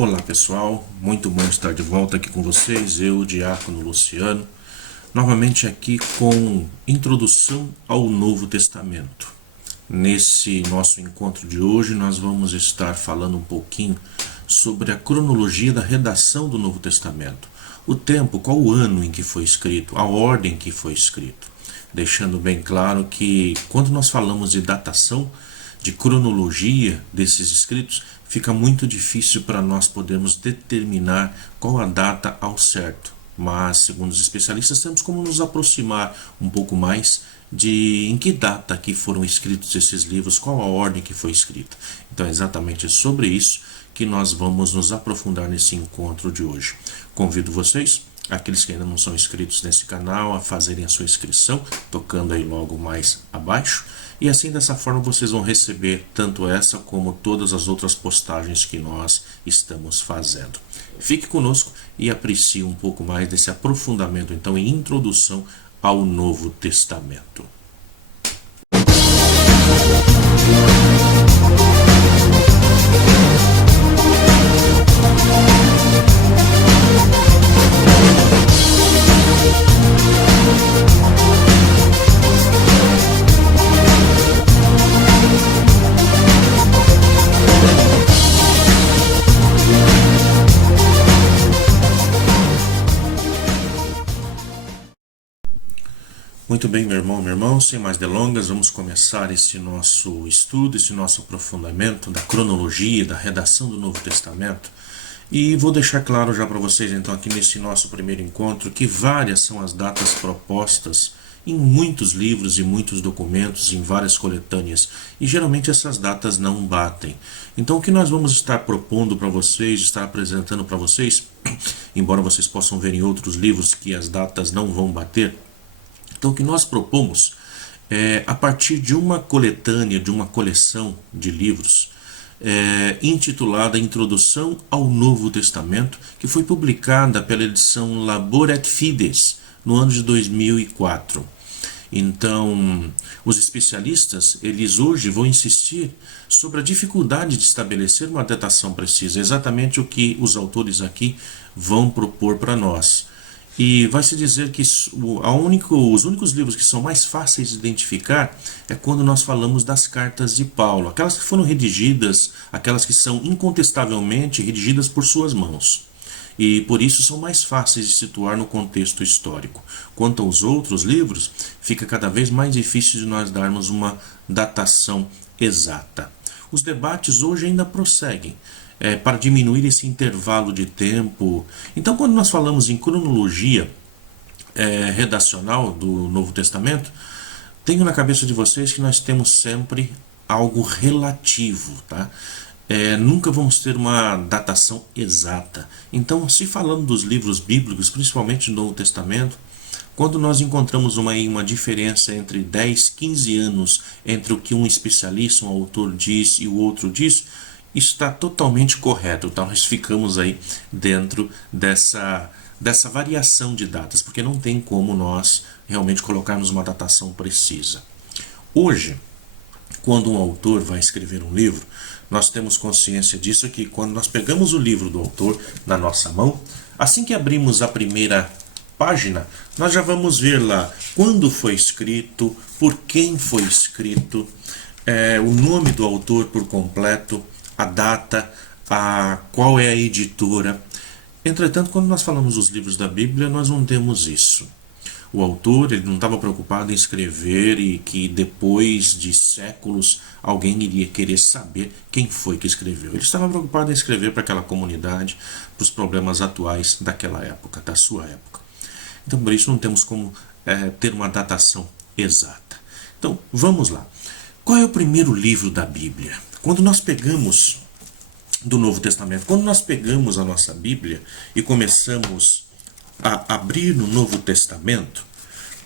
Olá pessoal, muito bom estar de volta aqui com vocês, eu, Diácono Luciano, novamente aqui com introdução ao Novo Testamento. Nesse nosso encontro de hoje nós vamos estar falando um pouquinho sobre a cronologia da redação do Novo Testamento. O tempo, qual o ano em que foi escrito, a ordem que foi escrito. Deixando bem claro que quando nós falamos de datação, de cronologia desses escritos, fica muito difícil para nós podermos determinar qual a data ao certo. Mas, segundo os especialistas, temos como nos aproximar um pouco mais de em que data que foram escritos esses livros, qual a ordem que foi escrita. Então é exatamente sobre isso que nós vamos nos aprofundar nesse encontro de hoje. Convido vocês, aqueles que ainda não são inscritos nesse canal, a fazerem a sua inscrição, tocando aí logo mais abaixo. E assim, dessa forma, vocês vão receber tanto essa como todas as outras postagens que nós estamos fazendo. Fique conosco e aprecie um pouco mais desse aprofundamento, então, em introdução ao Novo Testamento. Muito bem, meu irmão, minha irmã, sem mais delongas, vamos começar esse nosso estudo, esse nosso aprofundamento da cronologia, da redação do Novo Testamento. E vou deixar claro já para vocês, então, aqui nesse nosso primeiro encontro, que várias são as datas propostas em muitos livros e muitos documentos, em várias coletâneas, e geralmente essas datas não batem. Então, o que nós vamos estar propondo para vocês, estar apresentando para vocês, embora vocês possam ver em outros livros que as datas não vão bater, então, o que nós propomos é, a partir de uma coletânea, de uma coleção de livros, intitulada Introdução ao Novo Testamento, que foi publicada pela edição Labor et Fides, no ano de 2004. Então, os especialistas, eles hoje vão insistir sobre a dificuldade de estabelecer uma datação precisa, exatamente o que os autores aqui vão propor para nós. E vai se dizer que os únicos livros que são mais fáceis de identificar é quando nós falamos das cartas de Paulo, aquelas que foram redigidas, aquelas que são incontestavelmente redigidas por suas mãos. E por isso são mais fáceis de situar no contexto histórico. Quanto aos outros livros, fica cada vez mais difícil de nós darmos uma datação exata. Os debates hoje ainda prosseguem. Para diminuir esse intervalo de tempo. Então, quando nós falamos em cronologia redacional do Novo Testamento, tenho na cabeça de vocês que nós temos sempre algo relativo, tá? Nunca vamos ter uma datação exata. Então, se falando dos livros bíblicos, principalmente do Novo Testamento, quando nós encontramos uma diferença entre 10, 15 anos entre o que um especialista, um autor diz e o outro diz, está totalmente correto. Então nós ficamos aí dentro dessa variação de datas, porque não tem como nós realmente colocarmos uma datação precisa. Hoje, quando um autor vai escrever um livro, nós temos consciência disso, que quando nós pegamos o livro do autor na nossa mão, assim que abrimos a primeira página, nós já vamos ver lá quando foi escrito, por quem foi escrito, o nome do autor por completo, a data, qual é a editora. Entretanto, quando nós falamos dos livros da Bíblia, nós não temos isso. O autor, ele não estava preocupado em escrever e que depois de séculos alguém iria querer saber quem foi que escreveu. Ele estava preocupado em escrever para aquela comunidade, para os problemas atuais daquela época, da sua época. Então, por isso não temos como ter uma datação exata. Então, vamos lá. Qual é o primeiro livro da Bíblia? Quando nós pegamos do Novo Testamento, quando nós pegamos a nossa Bíblia e começamos a abrir no Novo Testamento,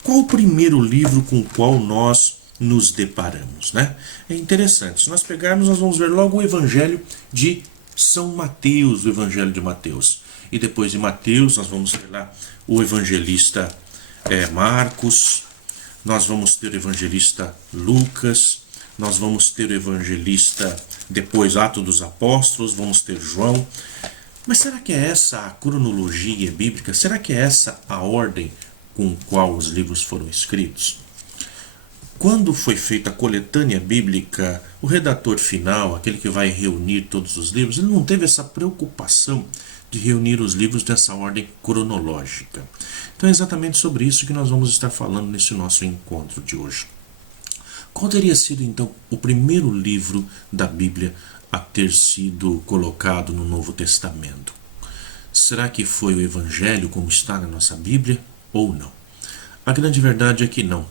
qual o primeiro livro com o qual nós nos deparamos, né? É interessante, se nós pegarmos, nós vamos ver logo o Evangelho de São Mateus, o Evangelho de Mateus. E depois de Mateus, nós vamos ter lá o evangelista Marcos, nós vamos ter o evangelista Lucas, nós vamos ter o evangelista, depois Atos dos Apóstolos, vamos ter João. Mas será que é essa a cronologia bíblica? Será que é essa a ordem com qual os livros foram escritos? Quando foi feita a coletânea bíblica, o redator final, aquele que vai reunir todos os livros, ele não teve essa preocupação de reunir os livros nessa ordem cronológica. Então é exatamente sobre isso que nós vamos estar falando nesse nosso encontro de hoje. Qual teria sido então o primeiro livro da Bíblia a ter sido colocado no Novo Testamento? Será que foi o Evangelho como está na nossa Bíblia ou não? A grande verdade é que não.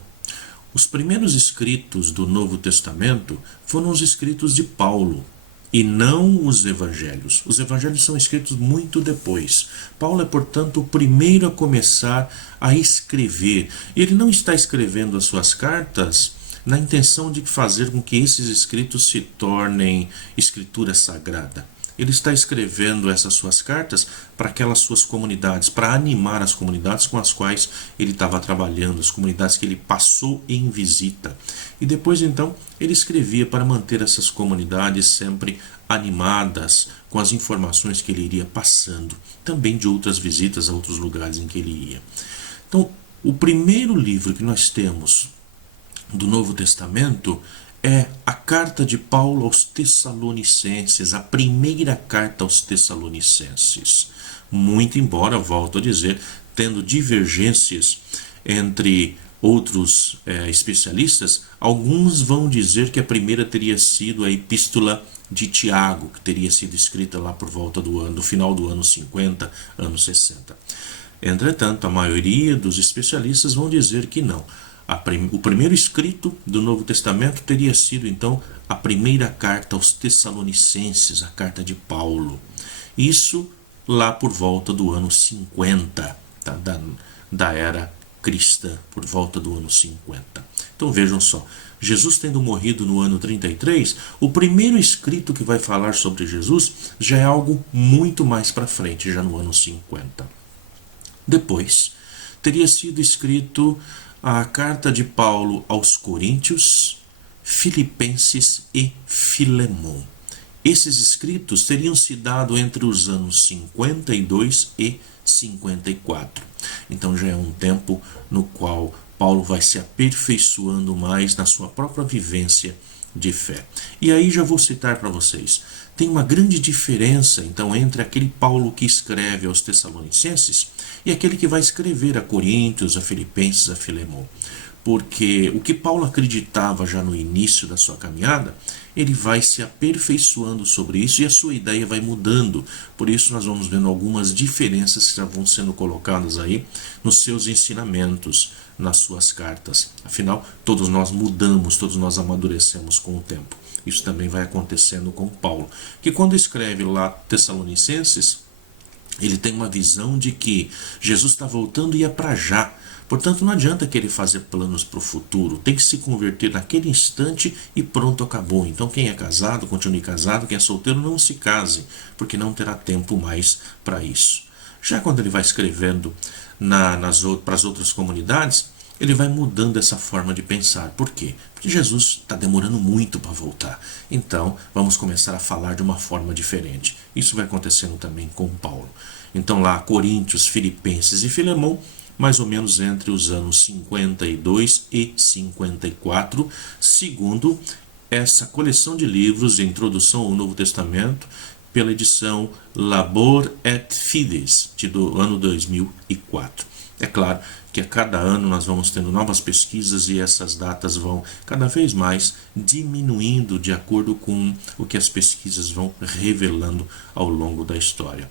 Os primeiros escritos do Novo Testamento foram os escritos de Paulo e não os evangelhos. Os evangelhos são escritos muito depois. Paulo é, portanto, o primeiro a começar a escrever. Ele não está escrevendo as suas cartas na intenção de fazer com que esses escritos se tornem escritura sagrada. Ele está escrevendo essas suas cartas para aquelas suas comunidades, para animar as comunidades com as quais ele estava trabalhando, as comunidades que ele passou em visita. E depois, então, ele escrevia para manter essas comunidades sempre animadas com as informações que ele iria passando, também de outras visitas a outros lugares em que ele ia. Então, o primeiro livro que nós temos do Novo Testamento é a carta de Paulo aos Tessalonicenses, a primeira carta aos Tessalonicenses. Muito embora, volto a dizer, tendo divergências entre outros especialistas, alguns vão dizer que a primeira teria sido a epístola de Tiago, que teria sido escrita lá por volta do final do ano 50, ano 60. Entretanto, a maioria dos especialistas vão dizer que não. O primeiro escrito do Novo Testamento teria sido, então, a primeira carta aos Tessalonicenses, a carta de Paulo. Isso lá por volta do ano 50, tá? da era cristã, por volta do ano 50. Então vejam só, Jesus tendo morrido no ano 33, o primeiro escrito que vai falar sobre Jesus já é algo muito mais para frente, já no ano 50. Depois, teria sido escrito a carta de Paulo aos Coríntios, Filipenses e Filemon. Esses escritos teriam se dado entre os anos 52 e 54. Então já é um tempo no qual Paulo vai se aperfeiçoando mais na sua própria vivência de fé. E aí já vou citar para vocês. Tem uma grande diferença, então, entre aquele Paulo que escreve aos Tessalonicenses e aquele que vai escrever a Coríntios, a Filipenses, a Filemon. Porque o que Paulo acreditava já no início da sua caminhada, ele vai se aperfeiçoando sobre isso e a sua ideia vai mudando. Por isso nós vamos vendo algumas diferenças que já vão sendo colocadas aí nos seus ensinamentos, nas suas cartas. Afinal, todos nós mudamos, todos nós amadurecemos com o tempo. Isso também vai acontecendo com Paulo, que quando escreve lá Tessalonicenses, ele tem uma visão de que Jesus está voltando e é para já. Portanto, não adianta querer fazer planos para o futuro. Tem que se converter naquele instante e pronto, acabou. Então, quem é casado, continue casado. Quem é solteiro, não se case, porque não terá tempo mais para isso. Já quando ele vai escrevendo para as outras comunidades, ele vai mudando essa forma de pensar. Por quê? Porque Jesus está demorando muito para voltar. Então, vamos começar a falar de uma forma diferente. Isso vai acontecendo também com Paulo. Então, lá, Coríntios, Filipenses e Filemon, mais ou menos entre os anos 52 e 54, segundo essa coleção de livros de introdução ao Novo Testamento, pela edição Labor et Fides, do ano 2004. É claro que a cada ano nós vamos tendo novas pesquisas e essas datas vão cada vez mais diminuindo de acordo com o que as pesquisas vão revelando ao longo da história.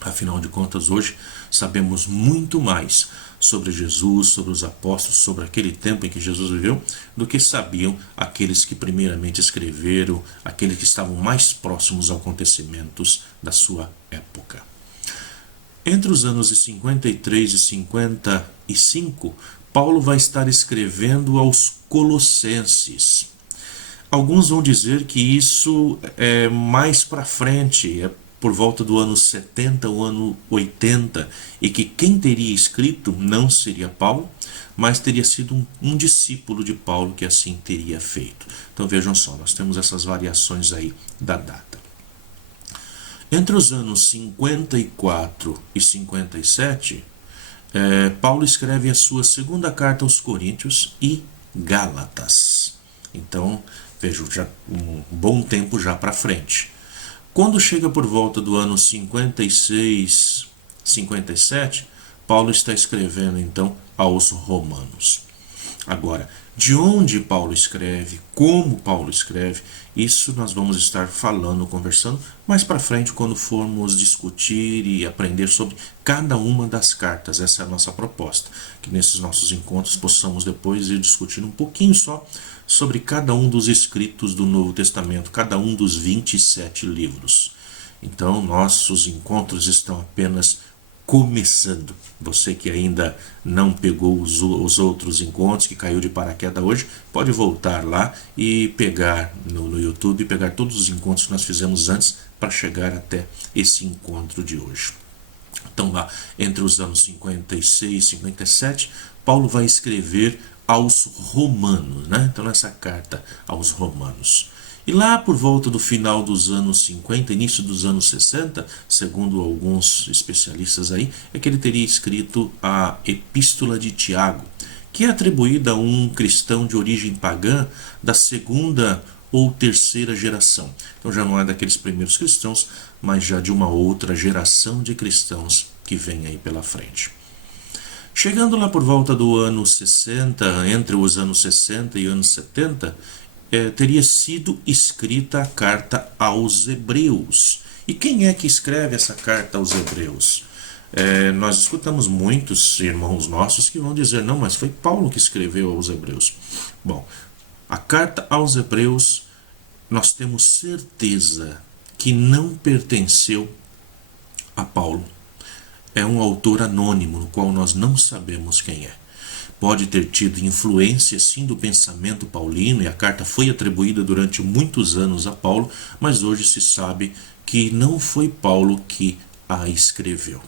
Afinal de contas, hoje sabemos muito mais sobre Jesus, sobre os apóstolos, sobre aquele tempo em que Jesus viveu, do que sabiam aqueles que primeiramente escreveram, aqueles que estavam mais próximos aos acontecimentos da sua época. Entre os anos de 53 e 55, Paulo vai estar escrevendo aos Colossenses. Alguns vão dizer que isso é mais para frente, é por volta do ano 70 ou ano 80, e que quem teria escrito não seria Paulo, mas teria sido um discípulo de Paulo que assim teria feito. Então vejam só, nós temos essas variações aí da data. Entre os anos 54 e 57, Paulo escreve a sua segunda carta aos Coríntios e Gálatas. Então, vejo, já um bom tempo já para frente. Quando chega por volta do ano 56, 57, Paulo está escrevendo então aos Romanos. Agora, de onde Paulo escreve, como Paulo escreve, isso nós vamos estar falando, conversando mais para frente quando formos discutir e aprender sobre cada uma das cartas. Essa é a nossa proposta, que nesses nossos encontros possamos depois ir discutindo um pouquinho só sobre cada um dos escritos do Novo Testamento, cada um dos 27 livros. Então, nossos encontros estão apenas começando. Você que ainda não pegou os outros encontros, que caiu de paraquedas hoje, pode voltar lá e pegar no YouTube, pegar todos os encontros que nós fizemos antes para chegar até esse encontro de hoje. Então, lá entre os anos 56 e 57, Paulo vai escrever aos Romanos, né? Então, nessa carta aos Romanos. E lá por volta do final dos anos 50, início dos anos 60, segundo alguns especialistas aí, é que ele teria escrito a Epístola de Tiago, que é atribuída a um cristão de origem pagã da segunda ou terceira geração. Então já não é daqueles primeiros cristãos, mas já de uma outra geração de cristãos que vem aí pela frente. Chegando lá por volta do ano 60, entre os anos 60 e anos 70, teria sido escrita a carta aos Hebreus. E quem é que escreve essa carta aos Hebreus? Nós escutamos muitos irmãos nossos que vão dizer, não, mas foi Paulo que escreveu aos Hebreus. Bom, a carta aos Hebreus, nós temos certeza que não pertenceu a Paulo. É um autor anônimo, no qual nós não sabemos quem é. Pode ter tido influência, sim, do pensamento paulino, e a carta foi atribuída durante muitos anos a Paulo, mas hoje se sabe que não foi Paulo que a escreveu.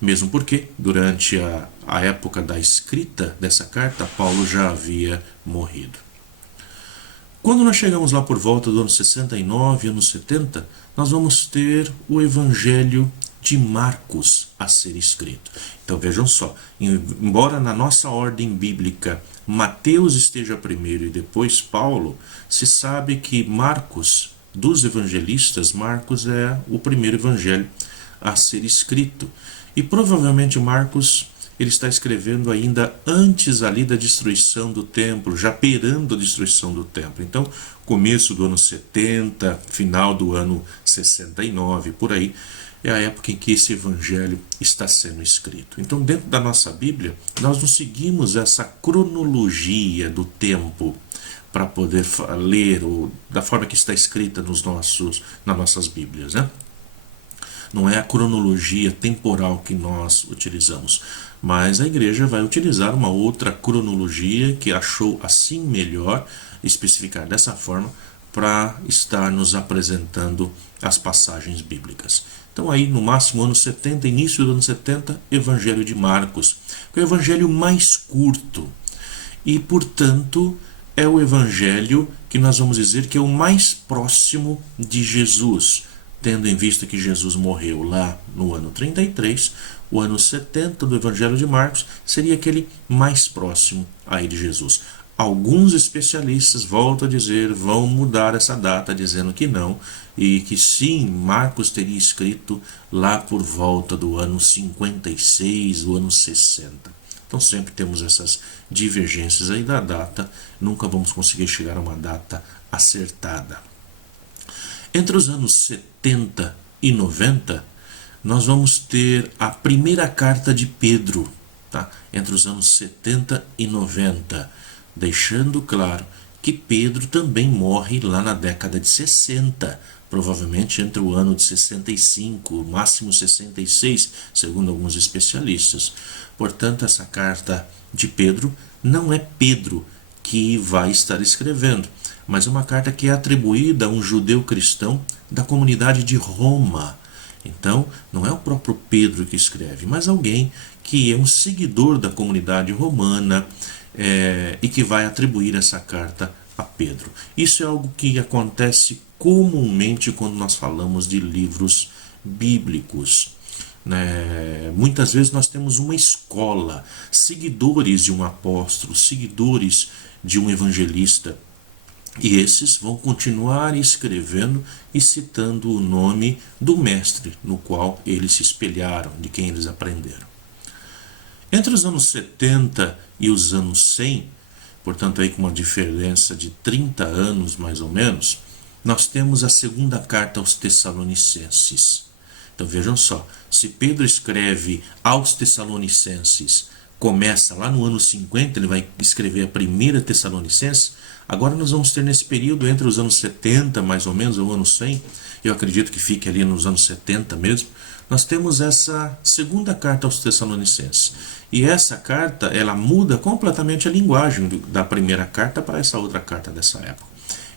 Mesmo porque, durante a época da escrita dessa carta, Paulo já havia morrido. Quando nós chegamos lá por volta do ano 69, anos 70, nós vamos ter o Evangelho de Marcos a ser escrito. Então vejam só, embora na nossa ordem bíblica Mateus esteja primeiro e depois Paulo, se sabe que Marcos, dos evangelistas, Marcos é o primeiro evangelho a ser escrito. E provavelmente Marcos ele está escrevendo ainda antes ali da destruição do templo, já perando a destruição do templo. Então, começo do ano 70, final do ano 69, por aí, é a época em que esse evangelho está sendo escrito. Então, dentro da nossa Bíblia, nós não seguimos essa cronologia do tempo para poder ler da forma que está escrita nas nossas Bíblias, né? Não é a cronologia temporal que nós utilizamos, mas a igreja vai utilizar uma outra cronologia que achou assim melhor especificar dessa forma para estar nos apresentando as passagens bíblicas. Então aí no máximo ano 70, início do ano 70, Evangelho de Marcos, que é o evangelho mais curto e, portanto, é o evangelho que nós vamos dizer que é o mais próximo de Jesus, tendo em vista que Jesus morreu lá no ano 33, o ano 70 do Evangelho de Marcos seria aquele mais próximo aí de Jesus. Alguns especialistas, volto a dizer, vão mudar essa data, dizendo que não, e que sim, Marcos teria escrito lá por volta do ano 56, do ano 60. Então sempre temos essas divergências aí da data, nunca vamos conseguir chegar a uma data acertada. Entre os anos 70 e 90, nós vamos ter a primeira carta de Pedro, tá? Entre os anos 70 e 90, deixando claro que Pedro também morre lá na década de 60, provavelmente entre o ano de 65, máximo 66, segundo alguns especialistas. Portanto, essa carta de Pedro não é Pedro que vai estar escrevendo, mas é uma carta que é atribuída a um judeu cristão da comunidade de Roma. Então, não é o próprio Pedro que escreve, mas alguém que é um seguidor da comunidade romana e que vai atribuir essa carta a Pedro. Isso é algo que acontece comumente quando nós falamos de livros bíblicos. Né? Muitas vezes nós temos uma escola, seguidores de um apóstolo, seguidores de um evangelista, e esses vão continuar escrevendo e citando o nome do mestre no qual eles se espelharam, de quem eles aprenderam. Entre os anos 70 e os anos 100, portanto aí com uma diferença de 30 anos mais ou menos, nós temos a segunda carta aos Tessalonicenses. Então vejam só, se Pedro escreve aos Tessalonicenses, começa lá no ano 50, ele vai escrever a primeira Tessalonicenses, agora nós vamos ter nesse período entre os anos 70 mais ou menos, ou anos 100, eu acredito que fique ali nos anos 70 mesmo, nós temos essa segunda carta aos Tessalonicenses. E essa carta, ela muda completamente a linguagem da primeira carta para essa outra carta dessa época.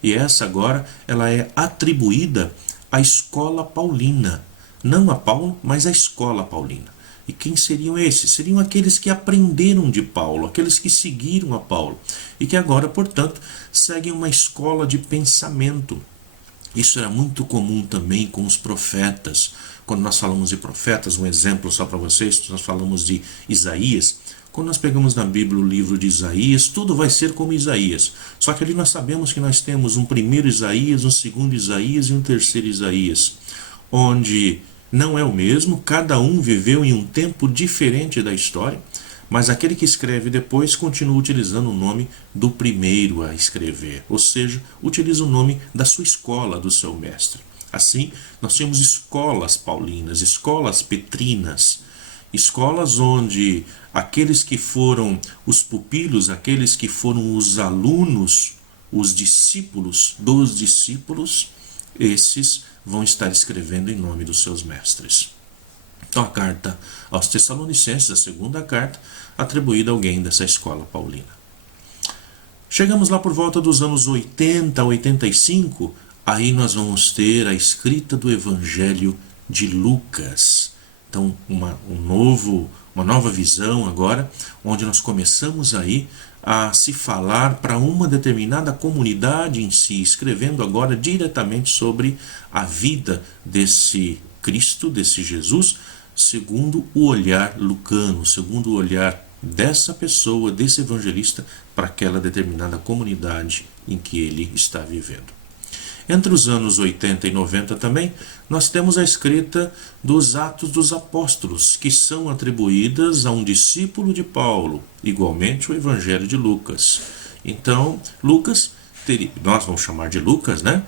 E essa agora, ela é atribuída à escola paulina. Não a Paulo, mas a escola paulina. E quem seriam esses? Seriam aqueles que aprenderam de Paulo, aqueles que seguiram a Paulo. E que agora, portanto, seguem uma escola de pensamento. Isso era muito comum também com os profetas. Quando nós falamos de profetas, um exemplo só para vocês, nós falamos de Isaías. Quando nós pegamos na Bíblia o livro de Isaías, tudo vai ser como Isaías. Só que ali nós sabemos que nós temos um primeiro Isaías, um segundo Isaías e um terceiro Isaías, onde não é o mesmo, cada um viveu em um tempo diferente da história, mas aquele que escreve depois continua utilizando o nome do primeiro a escrever, ou seja, utiliza o nome da sua escola, do seu mestre. Assim, nós temos escolas paulinas, escolas petrinas, escolas onde aqueles que foram os pupilos, aqueles que foram os alunos, os discípulos dos discípulos, esses vão estar escrevendo em nome dos seus mestres. Então a carta aos Tessalonicenses, a segunda carta, atribuída a alguém dessa escola paulina. Chegamos lá por volta dos anos 80, 85, aí nós vamos ter a escrita do Evangelho de Lucas. Então uma nova visão agora, onde nós começamos aí a se falar para uma determinada comunidade em si, escrevendo agora diretamente sobre a vida desse Cristo, desse Jesus, segundo o olhar lucano, segundo o olhar dessa pessoa, desse evangelista, para aquela determinada comunidade em que ele está vivendo. Entre os anos 80 e 90 também, nós temos a escrita dos Atos dos Apóstolos, que são atribuídas a um discípulo de Paulo, igualmente o Evangelho de Lucas. Então, Lucas, nós vamos chamar de Lucas, né?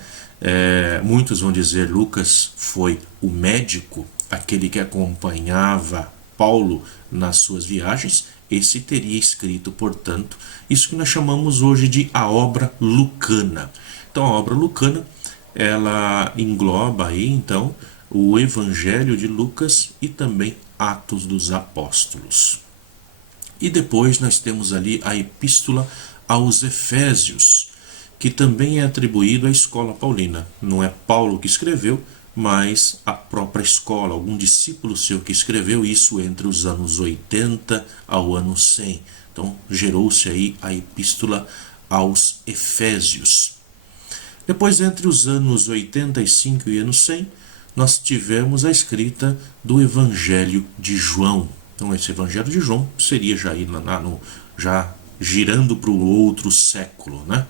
Muitos vão dizer Lucas foi o médico, aquele que acompanhava Paulo nas suas viagens. Esse teria escrito, portanto, isso que nós chamamos hoje de a obra lucana. Então a obra lucana, ela engloba aí então o Evangelho de Lucas e também Atos dos Apóstolos. E depois nós temos ali a Epístola aos Efésios, que também é atribuído à escola paulina. Não é Paulo que escreveu, mas a própria escola, algum discípulo seu que escreveu isso entre os anos 80 ao ano 100. Então gerou-se aí a Epístola aos Efésios. Depois, entre os anos 85 e anos 100, nós tivemos a escrita do Evangelho de João. Então, esse Evangelho de João seria já girando para o outro século, né?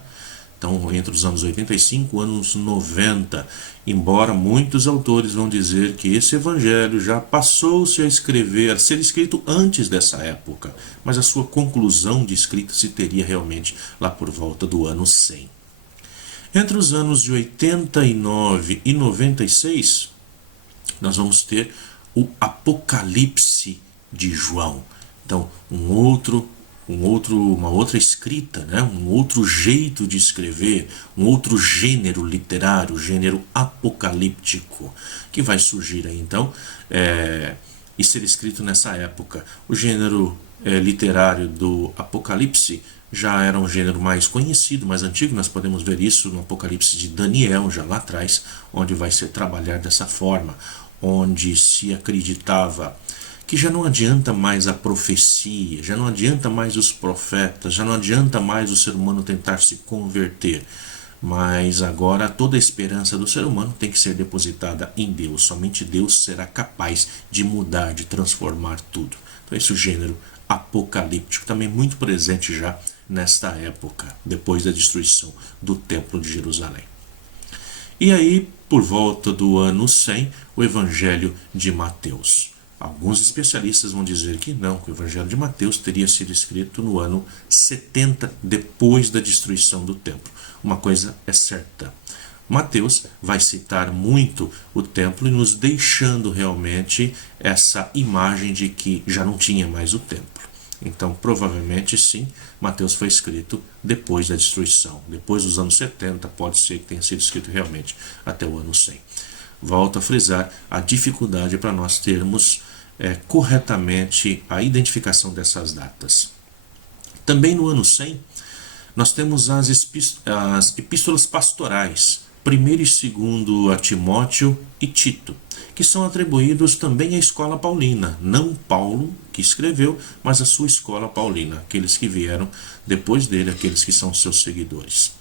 Então, entre os anos 85 e anos 90, embora muitos autores vão dizer que esse Evangelho já passou-se a ser escrito antes dessa época, mas a sua conclusão de escrita se teria realmente lá por volta do ano 100. Entre os anos de 89 e 96, nós vamos ter o Apocalipse de João. Então, uma outra escrita, né? Um outro jeito de escrever, um outro gênero literário, gênero apocalíptico, que vai surgir aí então e ser escrito nessa época. O gênero literário do Apocalipse já era um gênero mais conhecido, mais antigo. Nós podemos ver isso no Apocalipse de Daniel, já lá atrás, onde vai ser trabalhado dessa forma, onde se acreditava que já não adianta mais a profecia, já não adianta mais os profetas, já não adianta mais o ser humano tentar se converter. Mas agora toda a esperança do ser humano tem que ser depositada em Deus. Somente Deus será capaz de mudar, de transformar tudo. Então esse é o gênero apocalíptico, também muito presente já nesta época, depois da destruição do Templo de Jerusalém. E aí, por volta do ano 100, o Evangelho de Mateus. Alguns especialistas vão dizer que não, que o Evangelho de Mateus teria sido escrito no ano 70, depois da destruição do templo. Uma coisa é certa: Mateus vai citar muito o templo e nos deixando realmente essa imagem de que já não tinha mais o templo. Então, provavelmente sim, Mateus foi escrito depois da destruição. Depois dos anos 70, pode ser que tenha sido escrito realmente até o ano 100. Volto a frisar a dificuldade para nós termos corretamente a identificação dessas datas. Também no ano 100, nós temos as epístolas pastorais, 1º e 2º a Timóteo e Tito, que são atribuídos também à escola paulina, não Paulo que escreveu, mas a sua escola paulina, aqueles que vieram depois dele, aqueles que são seus seguidores.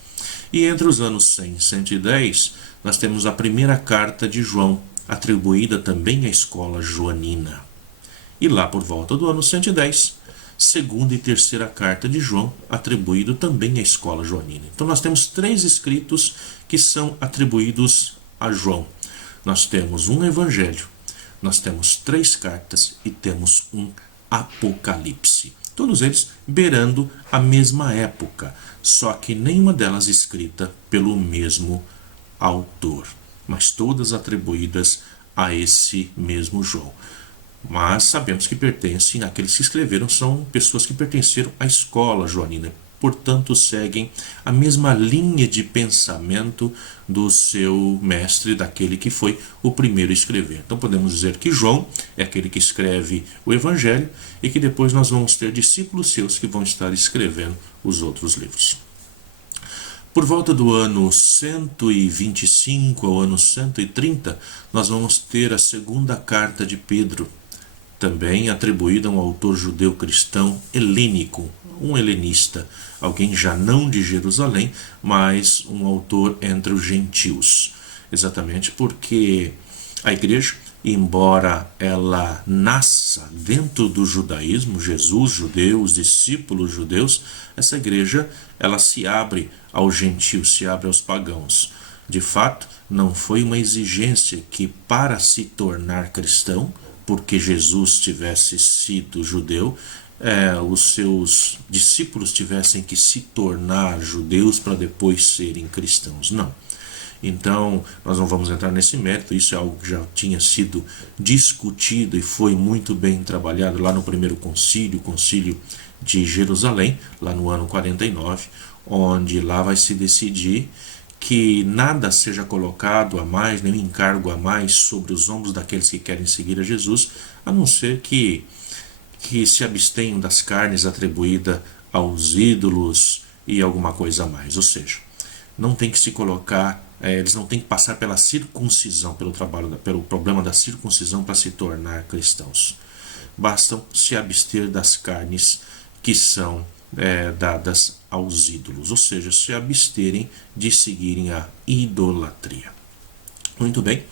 E entre os anos 100 e 110, nós temos a primeira carta de João, atribuída também à escola joanina. E lá por volta do ano 110, segunda e terceira carta de João, atribuído também à escola joanina. Então nós temos 3 escritos que são atribuídos a João. Nós temos um evangelho, nós temos 3 cartas e temos um apocalipse. Todos eles beirando a mesma época, só que nenhuma delas escrita pelo mesmo autor, mas todas atribuídas a esse mesmo João. Mas sabemos que pertencem, aqueles que escreveram são pessoas que pertenceram à escola joanina, portanto seguem a mesma linha de pensamento do seu mestre, daquele que foi o primeiro a escrever. Então podemos dizer que João é aquele que escreve o Evangelho e que depois nós vamos ter discípulos seus que vão estar escrevendo os outros livros. Por volta do ano 125 ao ano 130, nós vamos ter a segunda carta de Pedro, também atribuída a um autor judeu cristão helênico, um helenista, alguém já não de Jerusalém, mas um autor entre os gentios. Exatamente porque a igreja, embora ela nasça dentro do judaísmo, Jesus judeu, os discípulos judeus, essa igreja ela se abre aos gentios, se abre aos pagãos. De fato, não foi uma exigência que, para se tornar cristão, porque Jesus tivesse sido judeu, os seus discípulos tivessem que se tornar judeus para depois serem cristãos. Não. Então, nós não vamos entrar nesse mérito, isso é algo que já tinha sido discutido e foi muito bem trabalhado lá no primeiro concílio, o concílio de Jerusalém, lá no ano 49, onde lá vai se decidir que nada seja colocado a mais, nenhum encargo a mais sobre os ombros daqueles que querem seguir a Jesus, a não ser que se abstenham das carnes atribuídas aos ídolos e alguma coisa a mais. Ou seja, não tem que se colocar, eles não têm que passar pela circuncisão, pelo problema da circuncisão para se tornar cristãos. Bastam se abster das carnes que são dadas aos ídolos, ou seja, se absterem de seguirem a idolatria. Muito bem,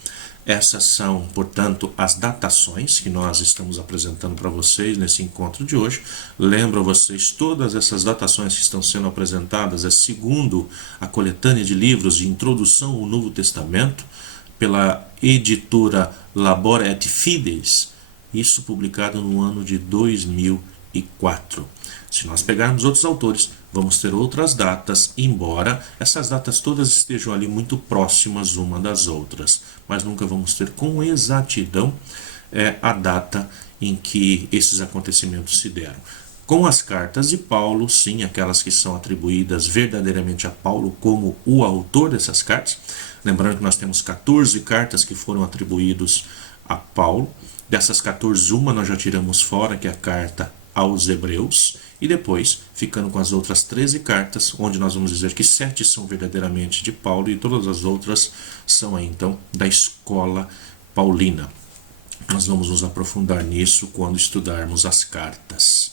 essas são, portanto, as datações que nós estamos apresentando para vocês nesse encontro de hoje. Lembro a vocês, todas essas datações que estão sendo apresentadas é segundo a coletânea de livros de introdução ao Novo Testamento, pela editora Labor et Fides, isso publicado no ano de 2004. Se nós pegarmos outros autores, vamos ter outras datas, embora essas datas todas estejam ali muito próximas uma das outras, mas nunca vamos ter com exatidão a data em que esses acontecimentos se deram. Com as cartas de Paulo, sim, aquelas que são atribuídas verdadeiramente a Paulo como o autor dessas cartas, lembrando que nós temos 14 cartas que foram atribuídas a Paulo. Dessas 14, uma nós já tiramos fora, que é a carta aos Hebreus, e depois ficando com as outras 13 cartas, onde nós vamos dizer que 7 são verdadeiramente de Paulo e todas as outras são aí, então, da escola paulina. Nós vamos nos aprofundar nisso quando estudarmos as cartas.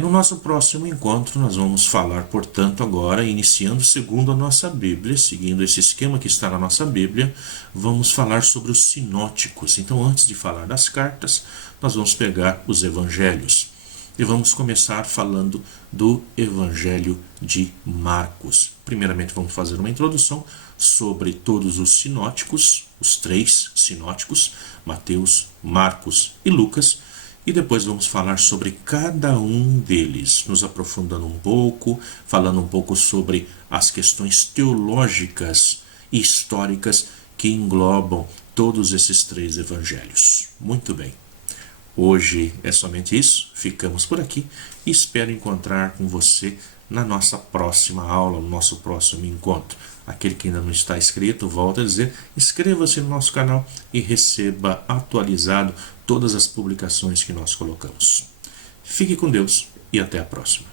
No nosso próximo encontro, nós vamos falar, portanto, agora, iniciando segundo a nossa Bíblia, seguindo esse esquema que está na nossa Bíblia, vamos falar sobre os sinóticos. Então, antes de falar das cartas, nós vamos pegar os evangelhos. E vamos começar falando do Evangelho de Marcos. Primeiramente, vamos fazer uma introdução sobre todos os sinóticos, os 3 sinóticos, Mateus, Marcos e Lucas. E depois vamos falar sobre cada um deles, nos aprofundando um pouco, falando um pouco sobre as questões teológicas e históricas que englobam todos esses 3 evangelhos. Muito bem. Hoje é somente isso, ficamos por aqui e espero encontrar com você na nossa próxima aula, no nosso próximo encontro. Aquele que ainda não está inscrito, volto a dizer, inscreva-se no nosso canal e receba atualizado todas as publicações que nós colocamos. Fique com Deus e até a próxima.